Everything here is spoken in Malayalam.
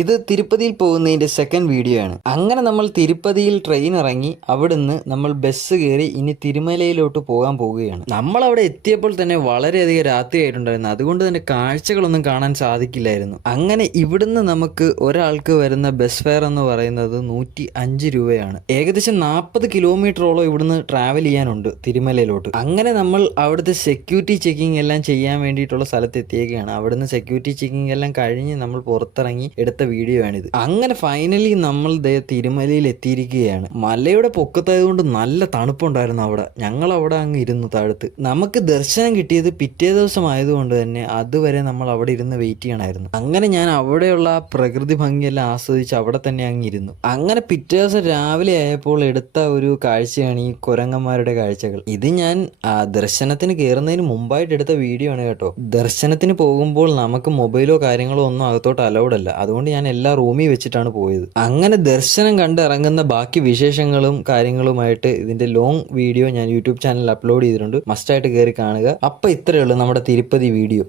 ഇത് തിരുപ്പതിയിൽ പോകുന്നതിന്റെ സെക്കൻഡ് വീഡിയോ ആണ്. അങ്ങനെ നമ്മൾ തിരുപ്പതിയിൽ ട്രെയിൻ ഇറങ്ങി അവിടുന്ന് നമ്മൾ ബസ് കയറി ഇനി തിരുമലയിലോട്ട് പോകാൻ പോവുകയാണ്. നമ്മൾ അവിടെ എത്തിയപ്പോൾ തന്നെ വളരെയധികം രാത്രിയായിട്ടുണ്ടായിരുന്നു. അതുകൊണ്ട് തന്നെ കാഴ്ചകളൊന്നും കാണാൻ സാധിക്കില്ലായിരുന്നു. അങ്ങനെ ഇവിടുന്ന് നമുക്ക് ഒരാൾക്ക് വരുന്ന ബസ് ഫെയർ എന്ന് പറയുന്നത് 105 രൂപയാണ്. ഏകദേശം 40 കിലോമീറ്ററോളം ഇവിടുന്ന് ട്രാവൽ ചെയ്യാനുണ്ട് തിരുമലയിലോട്ട്. അങ്ങനെ നമ്മൾ അവിടുത്തെ സെക്യൂരിറ്റി ചെക്കിംഗ് എല്ലാം ചെയ്യാൻ വേണ്ടിയിട്ടുള്ള സ്ഥലത്ത് എത്തിയേക്കാണ്. അവിടുന്ന് സെക്യൂരിറ്റി ചെക്കിംഗ് എല്ലാം കഴിഞ്ഞ് നമ്മൾ പുറത്തിറങ്ങി എടുത്ത വീഡിയോ ആണിത്. അങ്ങനെ ഫൈനലി നമ്മൾ തിരുമലയിൽ എത്തിയിരിക്കുകയാണ്. മലയുടെ പൊക്കത്തായതുകൊണ്ട് നല്ല തണുപ്പുണ്ടായിരുന്നു അവിടെ. ഞങ്ങൾ അവിടെ അങ്ങ് ഇരുന്നു താഴത്ത്. നമുക്ക് ദർശനം കിട്ടിയത് പിറ്റേ ദിവസം ആയതുകൊണ്ട് തന്നെ അതുവരെ നമ്മൾ അവിടെ ഇരുന്ന് വെയിറ്റ് ചെയ്യണമായിരുന്നു. അങ്ങനെ ഞാൻ അവിടെയുള്ള ആ പ്രകൃതി ഭംഗിയെല്ലാം ആസ്വദിച്ച് അവിടെ തന്നെ അങ്ങ് ഇരുന്നു. അങ്ങനെ പിറ്റേ ദിവസം രാവിലെ ആയപ്പോൾ എടുത്ത ഒരു കാഴ്ചയാണ് ഈ കുരങ്ങന്മാരുടെ കാഴ്ചകൾ. ഇത് ഞാൻ ദർശനത്തിന് കയറുന്നതിന് മുമ്പായിട്ട് എടുത്ത വീഡിയോ ആണ് കേട്ടോ. ദർശനത്തിന് പോകുമ്പോൾ നമുക്ക് മൊബൈലോ കാര്യങ്ങളോ ഒന്നും അകത്തോട്ട് അലൗഡ് അല്ല. അതുകൊണ്ട് ഞാൻ എല്ലാ റൂമിൽ വെച്ചിട്ടാണ് പോയത്. അങ്ങനെ ദർശനം കണ്ട് ഇറങ്ങുന്ന ബാക്കി വിശേഷങ്ങളും കാര്യങ്ങളുമായിട്ട് ഇതിന്റെ ലോങ് വീഡിയോ ഞാൻ യൂട്യൂബ് ചാനലിൽ അപ്ലോഡ് ചെയ്തിട്ടുണ്ട്. മസ്റ്റായിട്ട് കയറി കാണുക. അപ്പം ഇത്രയേ ഉള്ളൂ നമ്മുടെ തിരുപ്പതി വീഡിയോ.